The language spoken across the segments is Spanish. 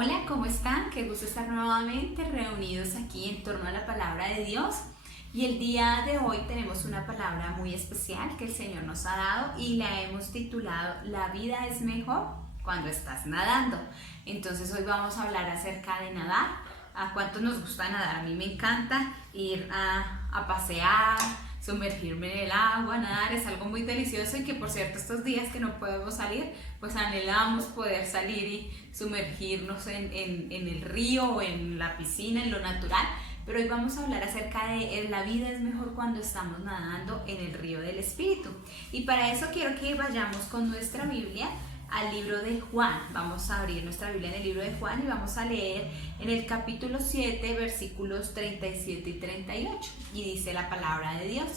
Hola, ¿cómo están? Qué gusto estar nuevamente reunidos aquí en torno a la palabra de Dios. Y el día de hoy tenemos una palabra muy especial que el Señor nos ha dado y la hemos titulado La vida es mejor cuando estás nadando. Entonces hoy vamos a hablar acerca de nadar. ¿A cuántos nos gusta nadar? A mí me encanta ir a pasear, sumergirme en el agua, nadar, es algo muy delicioso y que por cierto estos días que no podemos salir, pues anhelamos poder salir y sumergirnos en el río o en la piscina, en lo natural. Pero hoy vamos a hablar acerca de la vida es mejor cuando estamos nadando en el río del Espíritu. Y para eso quiero que vayamos con nuestra Biblia al libro de Juan. Vamos a abrir nuestra Biblia en el libro de Juan y vamos a leer en el capítulo 7, versículos 37 y 38. Y dice la palabra de Dios: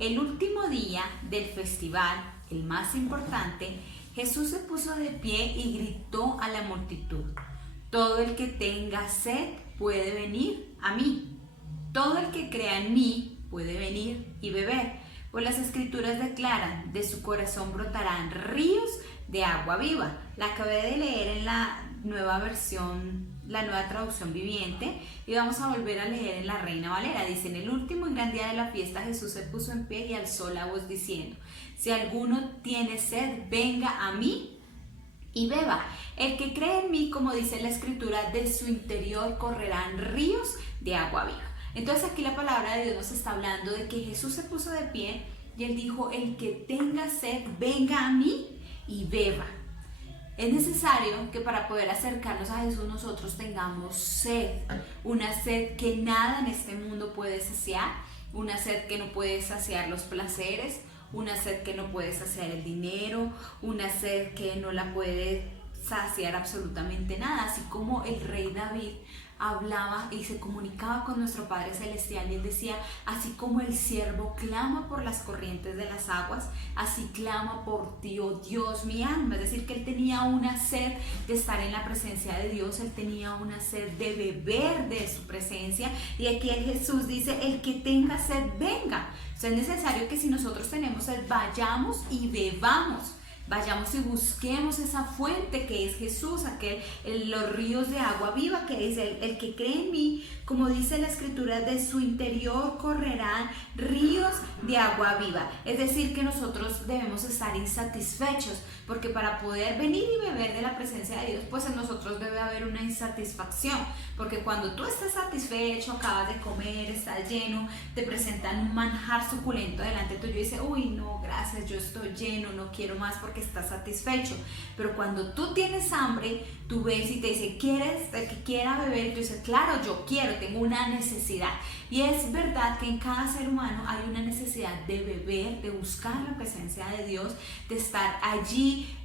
el último día del festival, el más importante, Jesús se puso de pie y gritó a la multitud: todo el que tenga sed puede venir a mí. Todo el que crea en mí puede venir y beber. Pues las escrituras declaran: de su corazón brotarán ríos de agua viva. La acabé de leer en la nueva versión, la nueva traducción viviente, y vamos a volver a leer en la Reina Valera. Dice: en el último y gran día de la fiesta, Jesús se puso en pie y alzó la voz diciendo: si alguno tiene sed, venga a mí y beba. El que cree en mí, como dice la escritura, de su interior correrán ríos de agua viva. Entonces aquí la palabra de Dios nos está hablando de que Jesús se puso de pie y él dijo: el que tenga sed, venga a mí y beba. Es necesario que para poder acercarnos a Jesús nosotros tengamos sed, una sed que nada en este mundo puede saciar, una sed que no puede saciar los placeres, una sed que no puede saciar el dinero, una sed que no la puede saciar absolutamente nada. Así como el rey David hablaba y se comunicaba con nuestro Padre Celestial y él decía: así como el siervo clama por las corrientes de las aguas, así clama por ti, oh Dios, mi alma. Es decir, que él tenía una sed de estar en la presencia de Dios, él tenía una sed de beber de su presencia. Y aquí Jesús dice: el que tenga sed, venga. O sea, es necesario que si nosotros tenemos sed, vayamos y bebamos. Vayamos y busquemos esa fuente que es Jesús, los ríos de agua viva, que es el que cree en mí, como dice la escritura, de su interior correrán ríos de agua viva. Es decir, que nosotros debemos estar insatisfechos, porque para poder venir y beber de la presencia de Dios, pues en nosotros debe haber una insatisfacción, porque cuando tú estás satisfecho, acabas de comer, estás lleno, te presentan un manjar suculento delante tuyo y dices: uy, no, gracias, yo estoy lleno, no quiero más, porque estás satisfecho. Pero cuando tú tienes hambre, tú ves y te dice: ¿quieres? El que quiera beber, y tú dices: claro, yo quiero, tengo una necesidad. Y es verdad que en cada ser humano hay una necesidad de beber, de buscar la presencia de Dios, de estar allí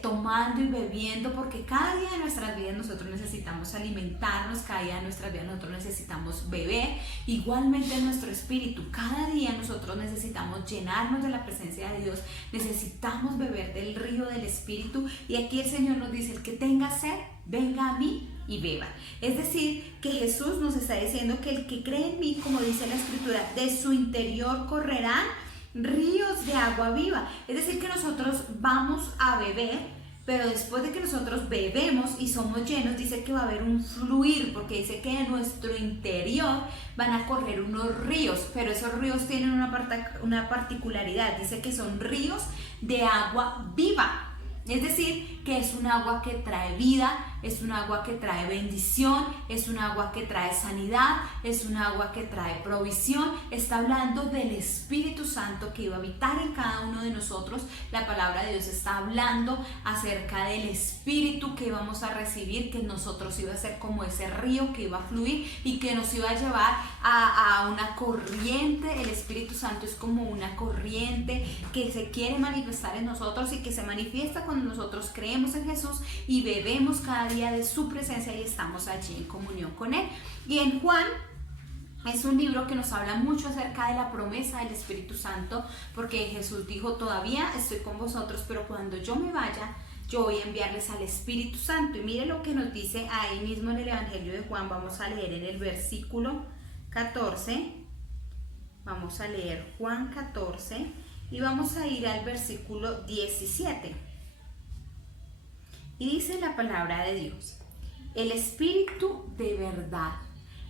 tomando y bebiendo, porque cada día de nuestras vidas nosotros necesitamos alimentarnos, cada día de nuestras vidas nosotros necesitamos beber. Igualmente en nuestro espíritu, cada día nosotros necesitamos llenarnos de la presencia de Dios, necesitamos beber del río del Espíritu. Y aquí el Señor nos dice: el que tenga sed, venga a mí y beba. Es decir, que Jesús nos está diciendo que el que cree en mí, como dice la escritura, de su interior correrán ríos de agua viva. Es decir, que nosotros vamos a beber, pero después de que nosotros bebemos y somos llenos, dice que va a haber un fluir, porque dice que de nuestro interior van a correr unos ríos, pero esos ríos tienen una particularidad. Dice que son ríos de agua viva. Es decir, que es un agua que trae vida, es un agua que trae bendición, es un agua que trae sanidad, es un agua que trae provisión. Está hablando del Espíritu Santo que iba a habitar en cada uno de nosotros. La palabra de Dios está hablando acerca del Espíritu que íbamos a recibir, que nosotros iba a ser como ese río que iba a fluir y que nos iba a llevar a una corriente. El Espíritu Santo es como una corriente que se quiere manifestar en nosotros y que se manifiesta cuando nosotros creemos en Jesús y bebemos cada día de su presencia y estamos allí en comunión con Él. Y en Juan es un libro que nos habla mucho acerca de la promesa del Espíritu Santo, porque Jesús dijo: todavía estoy con vosotros, pero cuando yo me vaya, yo voy a enviarles al Espíritu Santo. Y mire lo que nos dice ahí mismo en el Evangelio de Juan. Vamos a leer en el versículo 14. Vamos a leer Juan 14 y vamos a ir al versículo 17. Y dice la palabra de Dios: el Espíritu de verdad,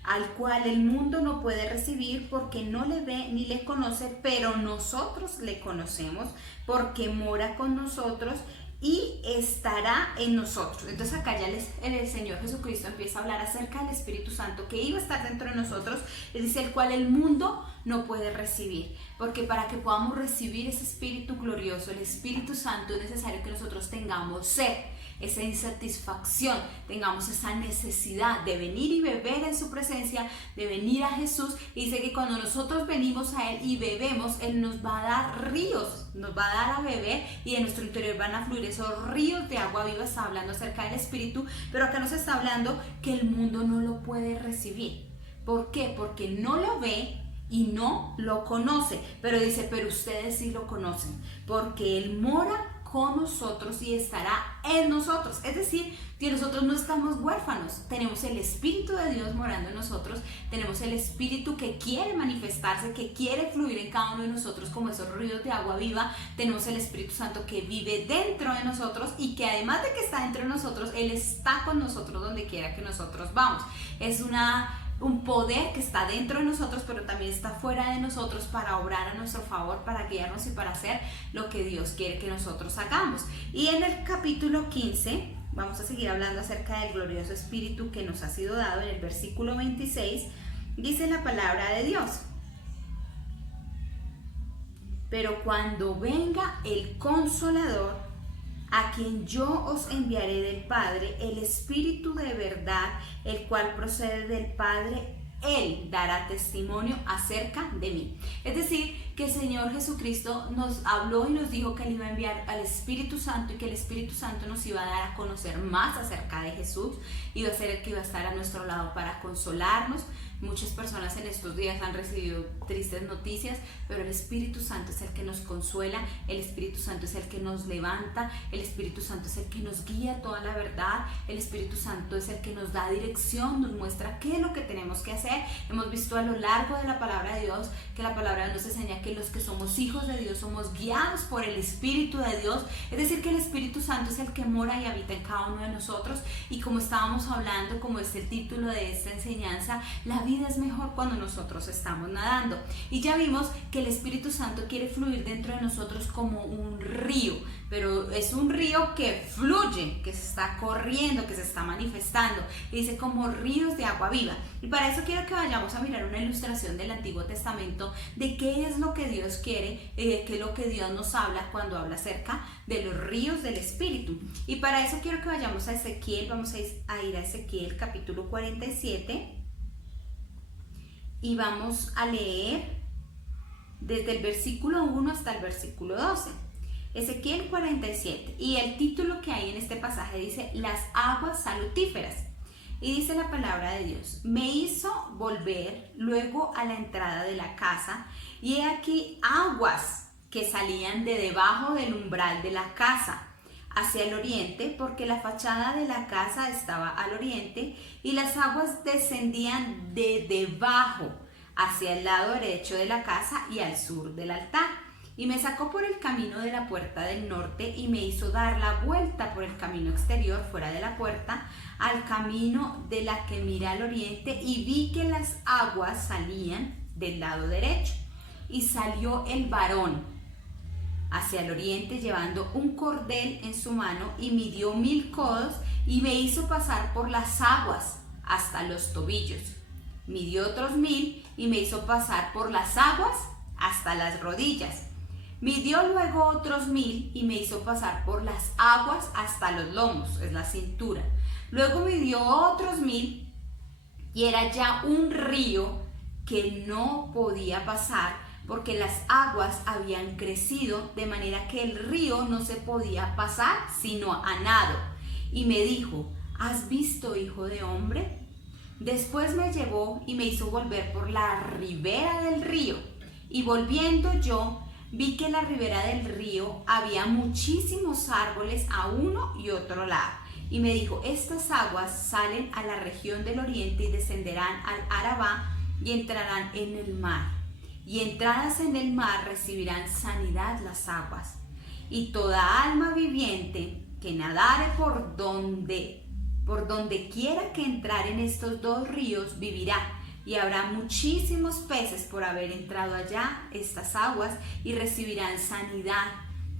al cual el mundo no puede recibir porque no le ve ni le conoce, pero nosotros le conocemos porque mora con nosotros y estará en nosotros. Entonces acá ya el Señor Jesucristo empieza a hablar acerca del Espíritu Santo que iba a estar dentro de nosotros, y dice el cual el mundo no puede recibir, porque para que podamos recibir ese Espíritu glorioso, el Espíritu Santo, es necesario que nosotros tengamos sed, esa insatisfacción, tengamos esa necesidad de venir y beber en su presencia, de venir a Jesús. Y dice que cuando nosotros venimos a Él y bebemos, Él nos va a dar ríos, nos va a dar a beber, y en nuestro interior van a fluir esos ríos de agua viva. Está hablando acerca del Espíritu, pero acá nos está hablando que el mundo no lo puede recibir. ¿Por qué? Porque no lo ve y no lo conoce, pero dice, pero ustedes sí lo conocen, porque Él mora con nosotros y estará en nosotros. Es decir, que nosotros no estamos huérfanos, tenemos el Espíritu de Dios morando en nosotros, tenemos el Espíritu que quiere manifestarse, que quiere fluir en cada uno de nosotros como esos ríos de agua viva. Tenemos el Espíritu Santo que vive dentro de nosotros y que además de que está dentro de nosotros, Él está con nosotros donde quiera que nosotros vamos. Es un poder que está dentro de nosotros, pero también está fuera de nosotros para obrar a nuestro favor, para guiarnos y para hacer lo que Dios quiere que nosotros hagamos. Y en el capítulo 15 vamos a seguir hablando acerca del glorioso Espíritu que nos ha sido dado. En el versículo 26 dice la palabra de Dios: pero cuando venga el Consolador, a quien yo os enviaré del Padre, el Espíritu de verdad, el cual procede del Padre, Él dará testimonio acerca de mí. Es decir, que el Señor Jesucristo nos habló y nos dijo que Él iba a enviar al Espíritu Santo, y que el Espíritu Santo nos iba a dar a conocer más acerca de Jesús, iba a ser el que iba a estar a nuestro lado para consolarnos. Muchas personas en estos días han recibido tristes noticias, pero el Espíritu Santo es el que nos consuela, el Espíritu Santo es el que nos levanta, el Espíritu Santo es el que nos guía a toda la verdad, el Espíritu Santo es el que nos da dirección, nos muestra qué es lo que tenemos que hacer. Hemos visto a lo largo de la palabra de Dios que la palabra de Dios nos enseña que los que somos hijos de Dios somos guiados por el Espíritu de Dios, es decir, que el Espíritu Santo es el que mora y habita en cada uno de nosotros. Y como estábamos hablando, como es el título de esta enseñanza, la vida es mejor cuando nosotros estamos nadando. Y ya vimos que el Espíritu Santo quiere fluir dentro de nosotros como un río, pero es un río que fluye, que se está corriendo, que se está manifestando. Y dice como ríos de agua viva. Y para eso quiero que vayamos a mirar una ilustración del Antiguo Testamento de qué es lo que Dios quiere, qué es lo que Dios nos habla cuando habla acerca de los ríos del Espíritu. Y para eso quiero que vayamos a Ezequiel. Vamos a ir a Ezequiel capítulo 47 y vamos a leer desde el versículo 1 hasta el versículo 12. Ezequiel 47, y el título que hay en este pasaje dice: las aguas salutíferas. Y dice la palabra de Dios: me hizo volver luego a la entrada de la casa, y he aquí aguas que salían de debajo del umbral de la casa hacia el oriente, porque la fachada de la casa estaba al oriente, y las aguas descendían de debajo hacia el lado derecho de la casa y al sur del altar. Y me sacó por el camino de la puerta del norte y me hizo dar la vuelta por el camino exterior fuera de la puerta al camino de la que mira al oriente, y vi que las aguas salían del lado derecho. Y salió el varón hacia el oriente llevando un cordel en su mano, y midió 1000 codos y me hizo pasar por las aguas hasta los tobillos. Midió otros 1000 y me hizo pasar por las aguas hasta las rodillas. Midió luego otros 1000 y me hizo pasar por las aguas hasta los lomos, es la cintura. Luego midió otros 1000 y era ya un río que no podía pasar, porque las aguas habían crecido, de manera que el río no se podía pasar sino a nado. Y me dijo: ¿has visto, hijo de hombre? Después me llevó y me hizo volver por la ribera del río, y volviendo yo, vi que en la ribera del río había muchísimos árboles a uno y otro lado. Y me dijo: estas aguas salen a la región del oriente y descenderán al Arabá y entrarán en el mar. Y entradas en el mar recibirán sanidad las aguas. Y toda alma viviente que nadare por Por donde quiera que entraren estos dos ríos vivirá, y habrá muchísimos peces por haber entrado allá estas aguas, y recibirán sanidad,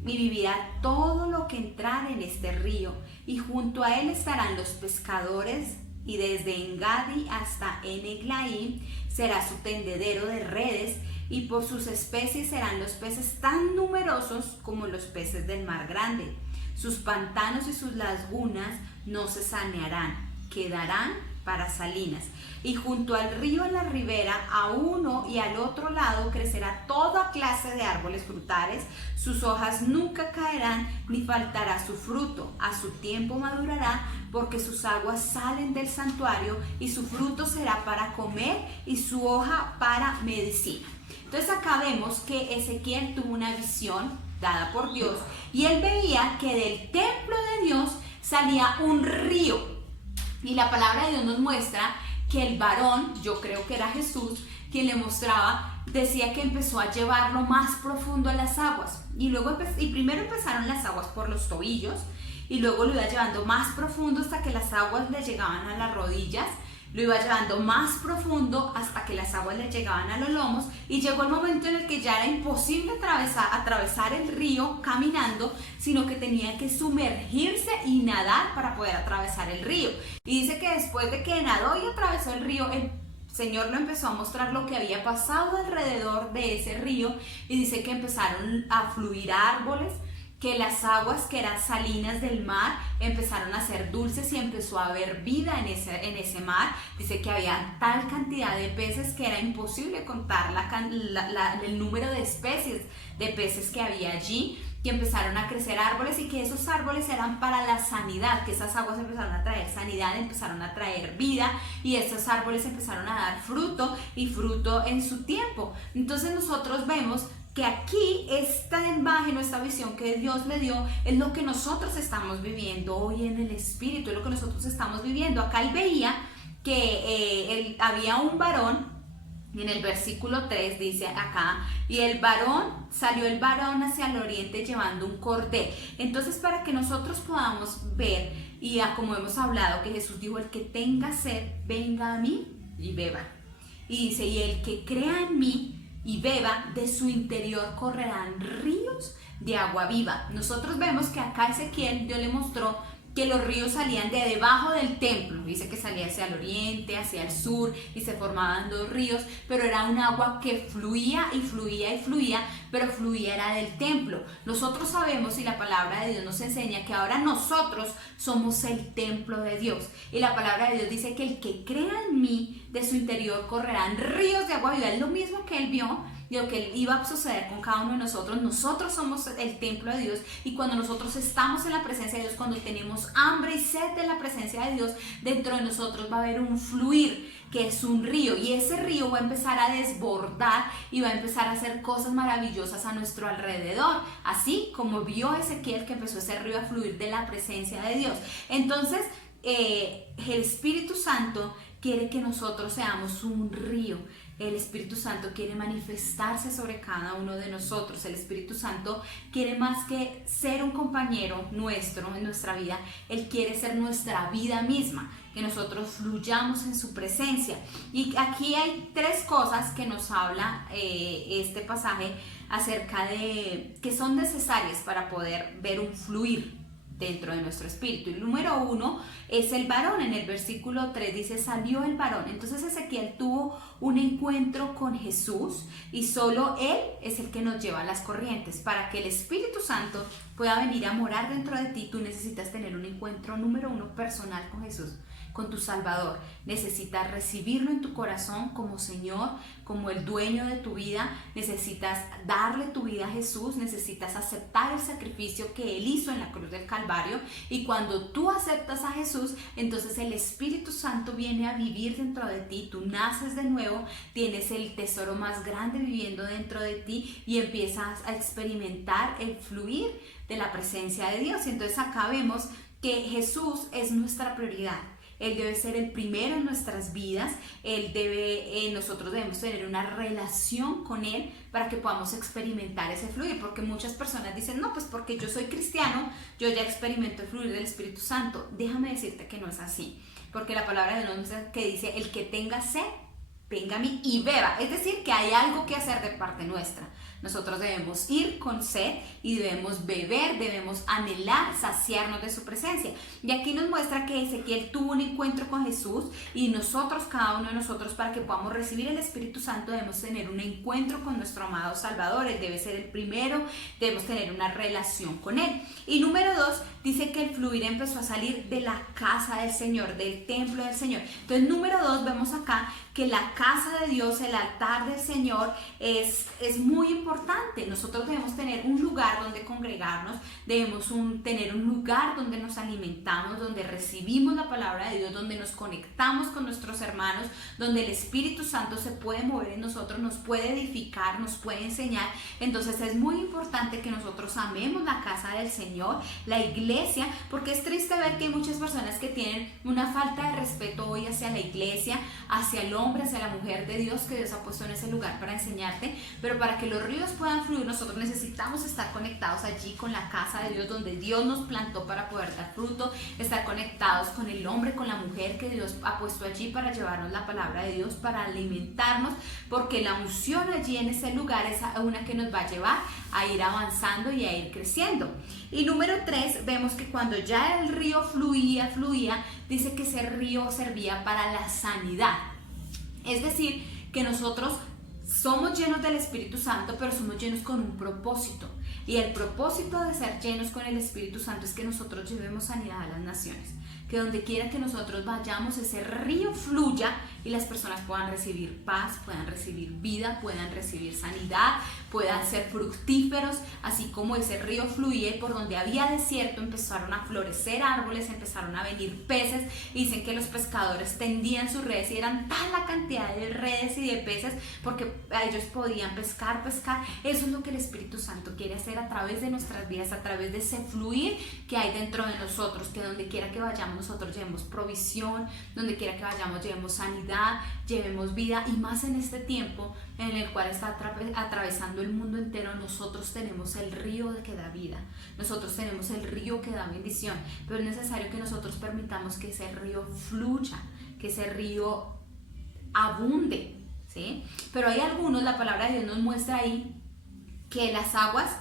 y vivirá todo lo que entrare en este río, y junto a él estarán los pescadores, y desde Engadi hasta En-Eglaim será su tendedero de redes, y por sus especies serán los peces tan numerosos como los peces del mar grande. Sus pantanos y sus lagunas no se sanearán, quedarán para salinas. Y junto al río en la ribera, a uno y al otro lado, crecerá toda clase de árboles frutales. Sus hojas nunca caerán, ni faltará su fruto. A su tiempo madurará, porque sus aguas salen del santuario, y su fruto será para comer, y su hoja para medicina. Entonces acá vemos que Ezequiel tuvo una visión dada por Dios, y él veía que del templo de Dios salía un río, y la palabra de Dios nos muestra que el varón, yo creo que era Jesús, quien le mostraba, decía que empezó a llevarlo más profundo a las aguas, y primero empezaron las aguas por los tobillos, y luego lo iba llevando más profundo hasta que las aguas le llegaban a las rodillas, lo iba llevando más profundo hasta que las aguas le llegaban a los lomos, y llegó el momento en el que ya era imposible atravesar el río caminando, sino que tenía que sumergirse y nadar para poder atravesar el río. Y dice que después de que nadó y atravesó el río, el Señor le empezó a mostrar lo que había pasado alrededor de ese río, y dice que empezaron a fluir árboles, que las aguas que eran salinas del mar empezaron a ser dulces, y empezó a haber vida en ese mar. Dice que había tal cantidad de peces que era imposible contar el número de especies de peces que había allí, que empezaron a crecer árboles, y que esos árboles eran para la sanidad, que esas aguas empezaron a traer sanidad, empezaron a traer vida, y esos árboles empezaron a dar fruto, y fruto en su tiempo. Entonces nosotros vemos que aquí esta imagen o esta visión que Dios le dio es lo que nosotros estamos viviendo hoy en el Espíritu, es lo que nosotros estamos viviendo. Acá él veía que había un varón, en el versículo 3 dice acá, y salió el varón hacia el oriente llevando un cordel. Entonces, para que nosotros podamos ver, y como hemos hablado, que Jesús dijo, el que tenga sed, venga a mí y beba. Y dice, y el que crea en mí y beba, de su interior correrán ríos de agua viva. Nosotros vemos que acá Ezequiel, Dios le mostró que los ríos salían de debajo del templo. Dice que salía hacia el oriente, hacia el sur, y se formaban dos ríos, pero era un agua que fluía y fluía y fluía, pero fluía era del templo. Nosotros sabemos, y la palabra de Dios nos enseña, que ahora nosotros somos el templo de Dios, y la palabra de Dios dice que el que crea en mí, de su interior correrán ríos de agua viva. Es lo mismo que él vio, y lo que iba a suceder con cada uno de nosotros. Nosotros somos el templo de Dios, y cuando nosotros estamos en la presencia de Dios, cuando tenemos hambre y sed de la presencia de Dios, dentro de nosotros va a haber un fluir, que es un río, y ese río va a empezar a desbordar y va a empezar a hacer cosas maravillosas a nuestro alrededor, así como vio Ezequiel que empezó ese río a fluir de la presencia de Dios. Entonces el Espíritu Santo quiere que nosotros seamos un río. El Espíritu Santo quiere manifestarse sobre cada uno de nosotros. El Espíritu Santo quiere más que ser un compañero nuestro en nuestra vida. Él quiere ser nuestra vida misma, que nosotros fluyamos en su presencia. Y aquí hay tres cosas que nos habla este pasaje acerca de que son necesarias para poder ver un fluir dentro de nuestro espíritu. Y número 1 es el varón. En el versículo 3 dice, salió el varón. Entonces Ezequiel tuvo un encuentro con Jesús, y solo Él es el que nos lleva a las corrientes. Para que el Espíritu Santo pueda venir a morar dentro de ti, tú necesitas tener un encuentro número 1 personal con Jesús, con tu Salvador. Necesitas recibirlo en tu corazón como Señor, como el dueño de tu vida. Necesitas darle tu vida a Jesús, necesitas aceptar el sacrificio que Él hizo en la cruz del Calvario, y cuando tú aceptas a Jesús, entonces el Espíritu Santo viene a vivir dentro de ti. Tú naces de nuevo, tienes el tesoro más grande viviendo dentro de ti, y empiezas a experimentar el fluir de la presencia de Dios. Entonces acá vemos que Jesús es nuestra prioridad. Él debe ser el primero en nuestras vidas, nosotros debemos tener una relación con Él para que podamos experimentar ese fluir, porque muchas personas dicen, no, pues porque yo soy cristiano, yo ya experimento el fluir del Espíritu Santo. Déjame decirte que no es así, porque la palabra de Dios que dice, el que tenga sed, venga a mí y beba, es decir, que hay algo que hacer de parte nuestra. Nosotros debemos ir con sed y debemos beber, debemos anhelar, saciarnos de su presencia. Y aquí nos muestra que Ezequiel tuvo un encuentro con Jesús y nosotros, cada uno de nosotros, para que podamos recibir el Espíritu Santo, debemos tener un encuentro con nuestro amado Salvador. Él debe ser el primero, debemos tener una relación con Él. Y número 2, dice que el fluir empezó a salir de la casa del Señor, del templo del Señor. Entonces, número 2, vemos acá que la casa de Dios, el altar del Señor, es muy importante. Nosotros debemos tener un lugar donde congregarnos, debemos tener un lugar donde nos alimentamos, donde recibimos la palabra de Dios, donde nos conectamos con nuestros hermanos, donde el Espíritu Santo se puede mover en nosotros, nos puede edificar, nos puede enseñar. Entonces es muy importante que nosotros amemos la casa del Señor, la iglesia, porque es triste ver que hay muchas personas que tienen una falta de respeto hoy hacia la iglesia, hacia el hombre, hacia la mujer de Dios que Dios ha puesto en ese lugar para enseñarte. Pero para que los ríos puedan fluir, nosotros necesitamos estar conectados allí con la casa de Dios, donde Dios nos plantó para poder dar fruto, estar conectados con el hombre, con la mujer que Dios ha puesto allí para llevarnos la palabra de Dios, para alimentarnos, porque la unción allí en ese lugar es una que nos va a llevar a ir avanzando y a ir creciendo. Y número 3, vemos que cuando ya el río fluía, dice que ese río servía para la sanidad. Es decir, que nosotros somos llenos del Espíritu Santo, pero somos llenos con un propósito. Y el propósito de ser llenos con el Espíritu Santo es que nosotros llevemos sanidad a las naciones. Que donde quiera que nosotros vayamos, ese río fluya y las personas puedan recibir paz, puedan recibir vida, puedan recibir sanidad, puedan ser fructíferos, así como ese río fluía y por donde había desierto empezaron a florecer árboles, empezaron a venir peces. Y dicen que los pescadores tendían sus redes y eran tal la cantidad de redes y de peces porque ellos podían pescar. Eso es lo que el Espíritu Santo quiere hacer a través de nuestras vidas, a través de ese fluir que hay dentro de nosotros, que donde quiera que vayamos nosotros llevemos provisión, donde quiera que vayamos llevemos sanidad, llevemos vida. Y más en este tiempo en el cual está atravesando el mundo entero, nosotros tenemos el río que da vida, nosotros tenemos el río que da bendición, pero es necesario que nosotros permitamos que ese río fluya, que ese río abunde, ¿sí? Pero hay algunos, la palabra de Dios nos muestra ahí que las aguas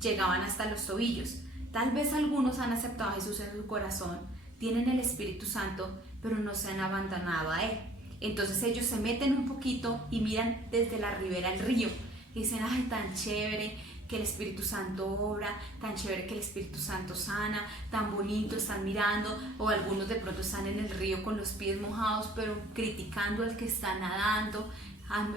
llegaban hasta los tobillos. Tal vez algunos han aceptado a Jesús en su corazón, tienen el Espíritu Santo, pero no se han abandonado a Él. Entonces ellos se meten un poquito y miran desde la ribera al río y dicen, ay, tan chévere que el Espíritu Santo obra, tan chévere que el Espíritu Santo sana, tan bonito, están mirando. O algunos de pronto están en el río con los pies mojados, pero criticando al que está nadando,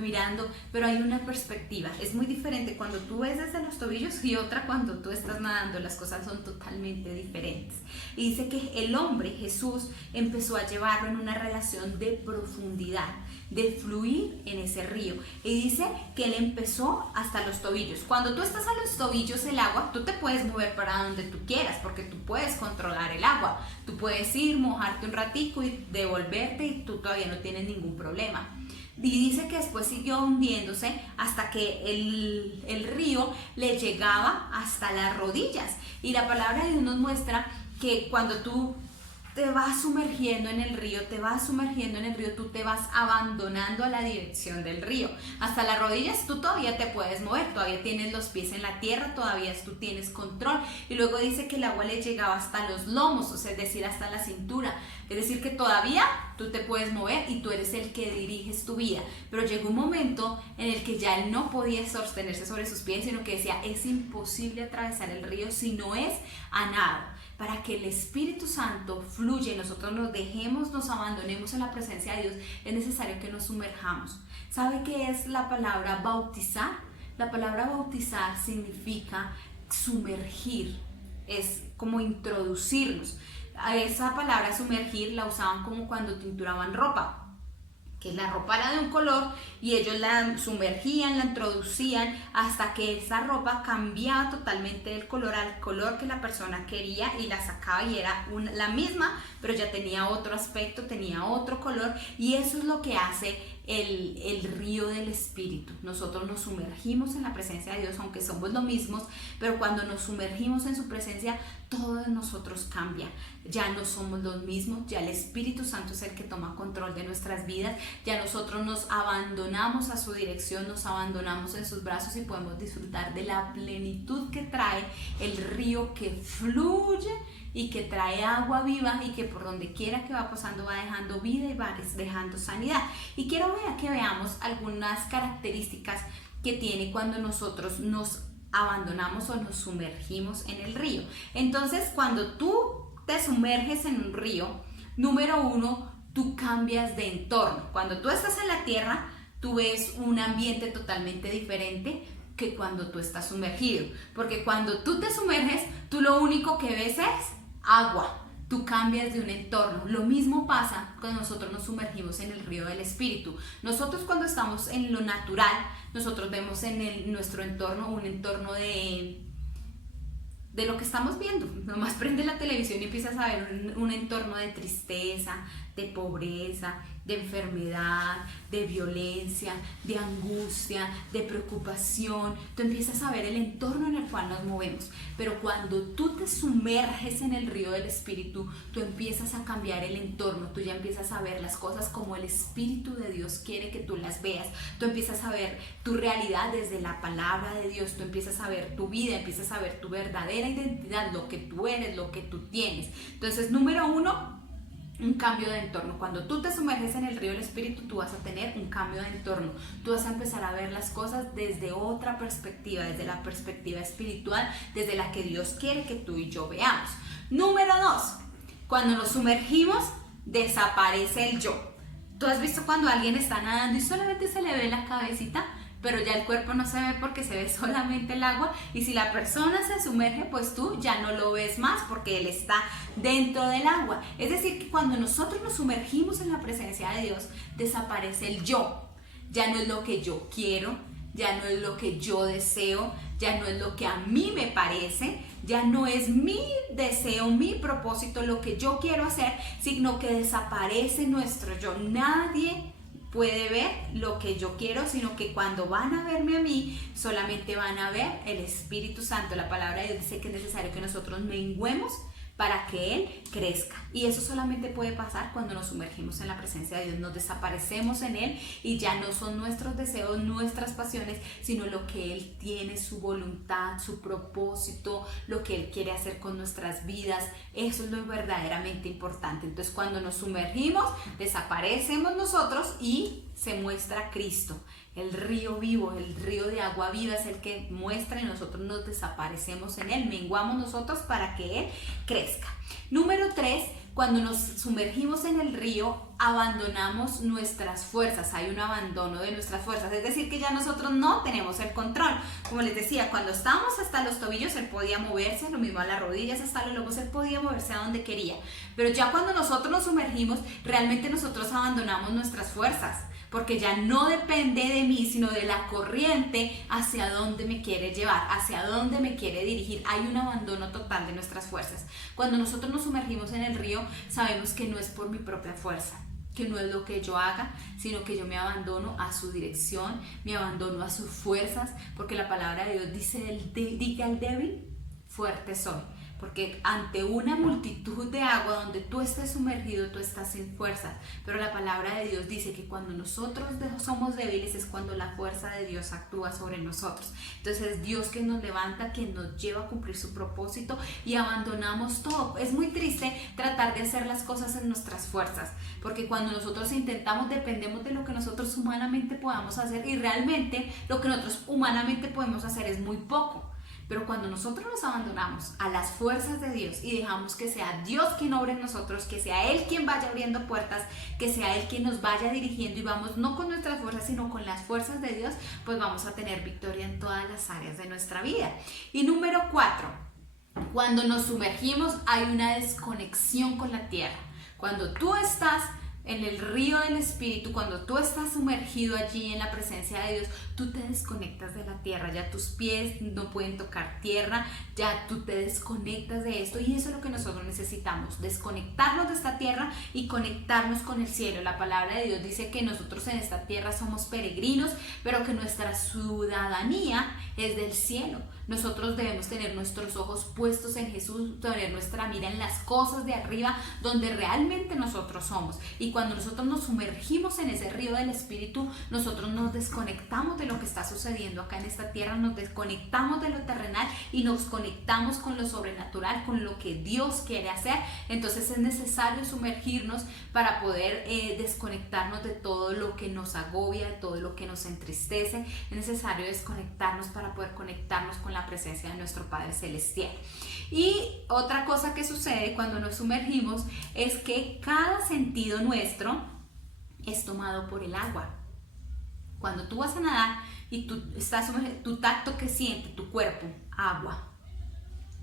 mirando. Pero hay una perspectiva, es muy diferente cuando tú ves desde los tobillos y otra cuando tú estás nadando. Las cosas son totalmente diferentes. Y dice que el hombre, Jesús, empezó a llevarlo en una relación de profundidad, de fluir en ese río. Y dice que él empezó hasta los tobillos. Cuando tú estás a los tobillos el agua, tú te puedes mover para donde tú quieras, porque tú puedes controlar el agua. Tú puedes ir, mojarte un ratico y devolverte y tú todavía no tienes ningún problema. Y dice que después siguió hundiéndose hasta que el río le llegaba hasta las rodillas. Y la palabra de Dios nos muestra que cuando tú te vas sumergiendo en el río, tú te vas abandonando a la dirección del río. Hasta las rodillas tú todavía te puedes mover, todavía tienes los pies en la tierra, todavía tú tienes control. Y luego dice que el agua le llegaba hasta los lomos, o sea, es decir, hasta la cintura. Es decir, que todavía tú te puedes mover y tú eres el que diriges tu vida. Pero llegó un momento en el que ya él no podía sostenerse sobre sus pies, sino que decía, es imposible atravesar el río si no es a nado. Para que el Espíritu Santo fluya y nosotros nos abandonemos en la presencia de Dios, es necesario que nos sumerjamos. ¿Sabe qué es la palabra bautizar? La palabra bautizar significa sumergir, es como introducirnos. A esa palabra sumergir la usaban como cuando tinturaban ropa. que la ropa era de un color y ellos la sumergían, la introducían hasta que esa ropa cambiaba totalmente del color al color que la persona quería y la sacaba y era la misma, pero ya tenía otro aspecto, tenía otro color, y eso es lo que hace el río del Espíritu. Nosotros nos sumergimos en la presencia de Dios, aunque somos los mismos, pero cuando nos sumergimos en su presencia, todo de nosotros cambia. Ya no somos los mismos, ya el Espíritu Santo es el que toma control de nuestras vidas, ya nosotros nos abandonamos a su dirección, nos abandonamos en sus brazos y podemos disfrutar de la plenitud que trae el río que fluye y que trae agua viva y que por donde quiera que va pasando va dejando vida y va dejando sanidad. Y quiero que veamos algunas características que tiene cuando nosotros nos abandonamos o nos sumergimos en el río. Entonces, cuando tú te sumerges en un río, número uno, tú cambias de entorno. Cuando tú estás en la tierra, tú ves un ambiente totalmente diferente que cuando tú estás sumergido, porque cuando tú te sumerges, tú lo único que ves es agua, tú cambias de un entorno. Lo mismo pasa cuando nosotros nos sumergimos en el río del Espíritu. Nosotros cuando estamos en lo natural, nosotros vemos en nuestro entorno un entorno de lo que estamos viendo. Nomás prende la televisión y empiezas a ver un entorno de tristeza, de pobreza, de enfermedad, de violencia, de angustia, de preocupación. Tú empiezas a ver el entorno en el cual nos movemos. Pero cuando tú te sumerges en el río del Espíritu, tú empiezas a cambiar el entorno. Tú ya empiezas a ver las cosas como el Espíritu de Dios quiere que tú las veas. Tú empiezas a ver tu realidad desde la palabra de Dios. Tú empiezas a ver tu vida, empiezas a ver tu verdadera identidad, lo que tú eres, lo que tú tienes. Entonces, número uno, un cambio de entorno. Cuando tú te sumerges en el río del Espíritu, tú vas a tener un cambio de entorno. Tú vas a empezar a ver las cosas desde otra perspectiva, desde la perspectiva espiritual, desde la que Dios quiere que tú y yo veamos. Número dos, cuando nos sumergimos, desaparece el yo. ¿Tú has visto cuando alguien está nadando y solamente se le ve la cabecita, pero ya el cuerpo no se ve porque se ve solamente el agua? Y si la persona se sumerge, pues tú ya no lo ves más porque él está dentro del agua. Es decir, que cuando nosotros nos sumergimos en la presencia de Dios, desaparece el yo. Ya no es lo que yo quiero, ya no es lo que yo deseo, ya no es lo que a mí me parece, ya no es mi deseo, mi propósito, lo que yo quiero hacer, sino que desaparece nuestro yo. Nadie puede ver lo que yo quiero, sino que cuando van a verme a mí, solamente van a ver el Espíritu Santo. La palabra de Dios dice que es necesario que nosotros menguemos para que Él crezca. Y eso solamente puede pasar cuando nos sumergimos en la presencia de Dios, nos desaparecemos en Él y ya no son nuestros deseos, nuestras pasiones, sino lo que Él tiene, su voluntad, su propósito, lo que Él quiere hacer con nuestras vidas. Eso es lo verdaderamente importante. Entonces, cuando nos sumergimos, desaparecemos nosotros y se muestra Cristo. El río vivo, el río de agua viva es el que muestra y nosotros nos desaparecemos en Él, menguamos nosotros para que Él crezca. Número 3, cuando nos sumergimos en el río, abandonamos nuestras fuerzas, hay un abandono de nuestras fuerzas, es decir, que ya nosotros no tenemos el control. Como les decía, cuando estábamos hasta los tobillos, Él podía moverse, lo mismo a las rodillas, hasta los lomos, Él podía moverse a donde quería. Pero ya cuando nosotros nos sumergimos, realmente nosotros abandonamos nuestras fuerzas, porque ya no depende de mí, sino de la corriente hacia dónde me quiere llevar, hacia dónde me quiere dirigir. Hay un abandono total de nuestras fuerzas. Cuando nosotros nos sumergimos en el río, sabemos que no es por mi propia fuerza, que no es lo que yo haga, sino que yo me abandono a su dirección, me abandono a sus fuerzas, porque la palabra de Dios dice, diga al débil, fuerte soy. Porque ante una multitud de agua donde tú estés sumergido, tú estás sin fuerza. Pero la palabra de Dios dice que cuando nosotros somos débiles es cuando la fuerza de Dios actúa sobre nosotros. Entonces es Dios quien nos levanta, quien nos lleva a cumplir su propósito y abandonamos todo. Es muy triste tratar de hacer las cosas en nuestras fuerzas, porque cuando nosotros intentamos dependemos de lo que nosotros humanamente podamos hacer y realmente lo que nosotros humanamente podemos hacer es muy poco. Pero cuando nosotros nos abandonamos a las fuerzas de Dios y dejamos que sea Dios quien obre en nosotros, que sea Él quien vaya abriendo puertas, que sea Él quien nos vaya dirigiendo y vamos no con nuestras fuerzas, sino con las fuerzas de Dios, pues vamos a tener victoria en todas las áreas de nuestra vida. Y número 4, cuando nos sumergimos hay una desconexión con la tierra. Cuando tú estás en el río del Espíritu, cuando tú estás sumergido allí en la presencia de Dios, tú te desconectas de la tierra, ya tus pies no pueden tocar tierra, ya tú te desconectas de esto, y eso es lo que nosotros necesitamos, desconectarnos de esta tierra y conectarnos con el cielo. La palabra de Dios dice que nosotros en esta tierra somos peregrinos, pero que nuestra ciudadanía es del cielo. Nosotros debemos tener nuestros ojos puestos en Jesús, tener nuestra mira en las cosas de arriba, donde realmente nosotros somos. Y cuando nosotros nos sumergimos en ese río del Espíritu, nosotros nos desconectamos de lo que está sucediendo acá en esta tierra, nos desconectamos de lo terrenal y nos conectamos con lo sobrenatural, con lo que Dios quiere hacer. Entonces es necesario sumergirnos para poder desconectarnos de todo lo que nos agobia, de todo lo que nos entristece. Es necesario desconectarnos para poder conectarnos con la presencia de nuestro Padre Celestial. Y otra cosa que sucede cuando nos sumergimos es que cada sentido nuestro es tomado por el agua. Cuando tú vas a nadar y tú estás sumergido, tu tacto que siente tu cuerpo, agua.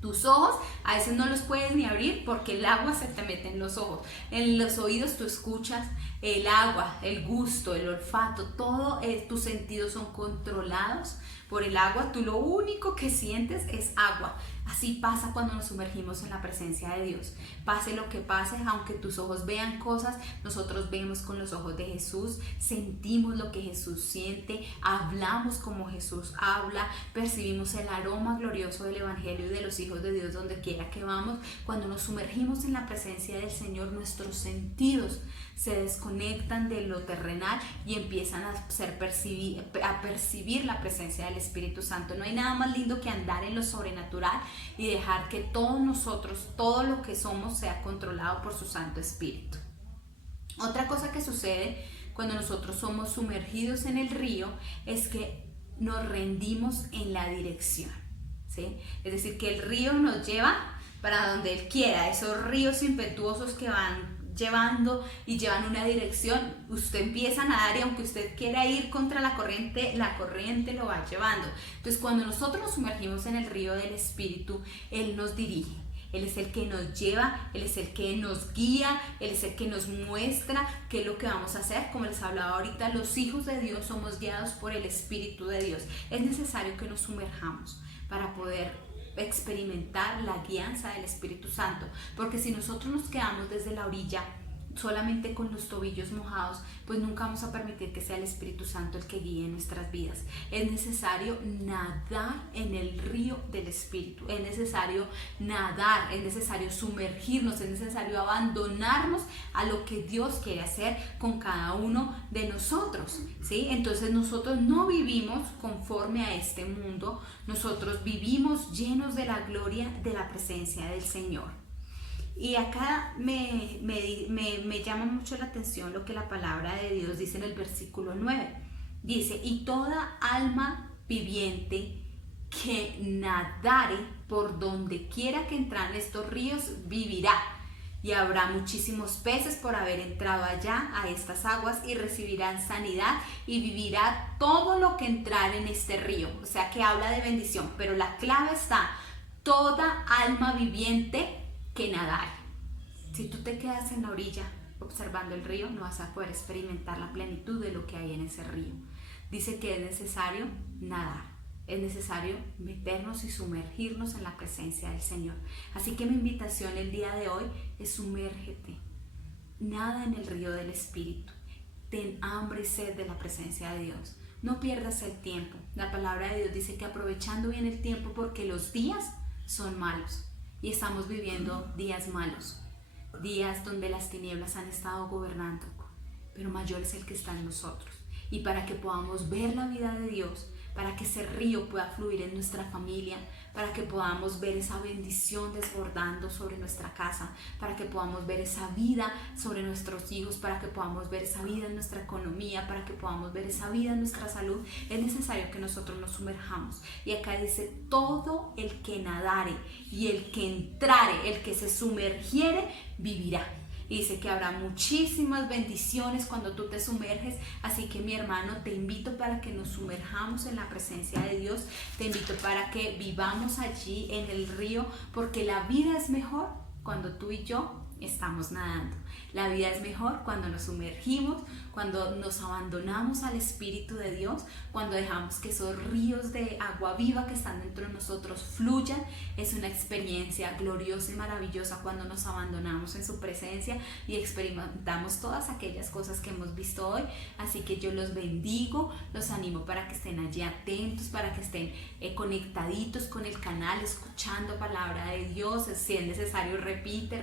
Tus ojos a veces no los puedes ni abrir porque el agua se te mete en los ojos. En los oídos tú escuchas el agua, el gusto, el olfato, todo tus sentidos son controlados por el agua. Tú lo único que sientes es agua. Así pasa cuando nos sumergimos en la presencia de Dios. Pase lo que pase, aunque tus ojos vean cosas, nosotros vemos con los ojos de Jesús, sentimos lo que Jesús siente, hablamos como Jesús habla, percibimos el aroma glorioso del Evangelio y de los hijos de Dios donde quiera que vamos. Cuando nos sumergimos en la presencia del Señor, nuestros sentidos se desconectan de lo terrenal y empiezan a percibir la presencia del Espíritu Santo. No hay nada más lindo que andar en lo sobrenatural y dejar que todos nosotros, todo lo que somos, sea controlado por su Santo Espíritu. Otra cosa que sucede cuando nosotros somos sumergidos en el río es que nos rendimos en la dirección, ¿sí? Es decir, que el río nos lleva para donde Él quiera. Esos ríos impetuosos que van llevando y llevan una dirección, usted empieza a nadar y aunque usted quiera ir contra la corriente lo va llevando. Entonces cuando nosotros nos sumergimos en el río del Espíritu, Él nos dirige. Él es el que nos lleva, Él es el que nos guía, Él es el que nos muestra qué es lo que vamos a hacer. Como les hablaba ahorita, los hijos de Dios somos guiados por el Espíritu de Dios. Es necesario que nos sumerjamos para poder experimentar la guianza del Espíritu Santo, porque si nosotros nos quedamos desde la orilla solamente con los tobillos mojados, pues nunca vamos a permitir que sea el Espíritu Santo el que guíe nuestras vidas. Es necesario nadar en el río del Espíritu, es necesario nadar, es necesario sumergirnos, es necesario abandonarnos a lo que Dios quiere hacer con cada uno de nosotros, ¿sí? Entonces nosotros no vivimos conforme a este mundo, nosotros vivimos llenos de la gloria de la presencia del Señor. Y acá me llama mucho la atención lo que la palabra de Dios dice en el versículo 9. Dice, y toda alma viviente que nadare por donde quiera que entran estos ríos vivirá. Y habrá muchísimos peces por haber entrado allá a estas aguas y recibirán sanidad y vivirá todo lo que entrar en este río. O sea que habla de bendición, pero la clave está, toda alma viviente que nadar. Si tú te quedas en la orilla observando el río, no vas a poder experimentar la plenitud de lo que hay en ese río. Dice que es necesario nadar, es necesario meternos y sumergirnos en la presencia del Señor. Así que mi invitación el día de hoy es sumérgete, nada en el río del Espíritu, ten hambre y sed de la presencia de Dios. No pierdas el tiempo. La palabra de Dios dice que aprovechando bien el tiempo porque los días son malos. Y estamos viviendo días malos, días donde las tinieblas han estado gobernando, pero mayor es el que está en nosotros. Y para que podamos ver la vida de Dios, para que ese río pueda fluir en nuestra familia, para que podamos ver esa bendición desbordando sobre nuestra casa, para que podamos ver esa vida sobre nuestros hijos, para que podamos ver esa vida en nuestra economía, para que podamos ver esa vida en nuestra salud, es necesario que nosotros nos sumerjamos. Y acá dice, todo el que nadare y el que entrare, el que se sumergiere, vivirá. Y dice que habrá muchísimas bendiciones cuando tú te sumerges. Así que mi hermano, te invito para que nos sumerjamos en la presencia de Dios. Te invito para que vivamos allí en el río, porque la vida es mejor cuando tú y yo estamos nadando. La vida es mejor cuando nos sumergimos, cuando nos abandonamos al Espíritu de Dios, cuando dejamos que esos ríos de agua viva que están dentro de nosotros fluyan. Es una experiencia gloriosa y maravillosa cuando nos abandonamos en su presencia y experimentamos todas aquellas cosas que hemos visto hoy. Así que yo los bendigo, los animo para que estén allí atentos, para que estén conectaditos con el canal, escuchando palabra de Dios. Si es necesario, repite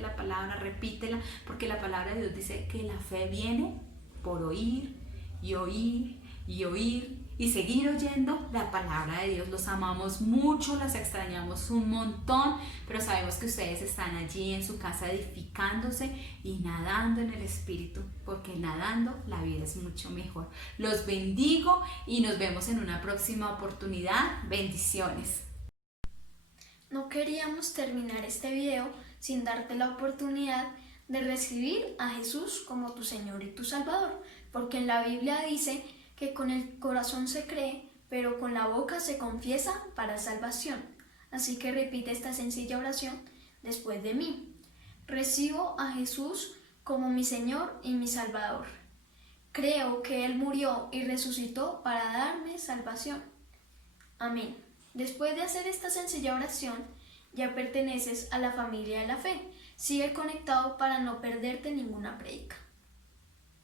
la palabra, repítela, porque la palabra de Dios dice que la fe viene por oír y oír y oír y seguir oyendo la palabra de Dios. Los amamos mucho, las extrañamos un montón, pero sabemos que ustedes están allí en su casa edificándose y nadando en el Espíritu, porque nadando la vida es mucho mejor. Los bendigo y nos vemos en una próxima oportunidad. Bendiciones. No queríamos terminar este video sin darte la oportunidad de recibir a Jesús como tu Señor y tu Salvador, porque en la Biblia dice que con el corazón se cree, pero con la boca se confiesa para salvación. Así que repite esta sencilla oración después de mí. Recibo a Jesús como mi Señor y mi Salvador. Creo que Él murió y resucitó para darme salvación. Amén. Después de hacer esta sencilla oración, ya perteneces a la familia de la fe. Sigue conectado para no perderte ninguna prédica.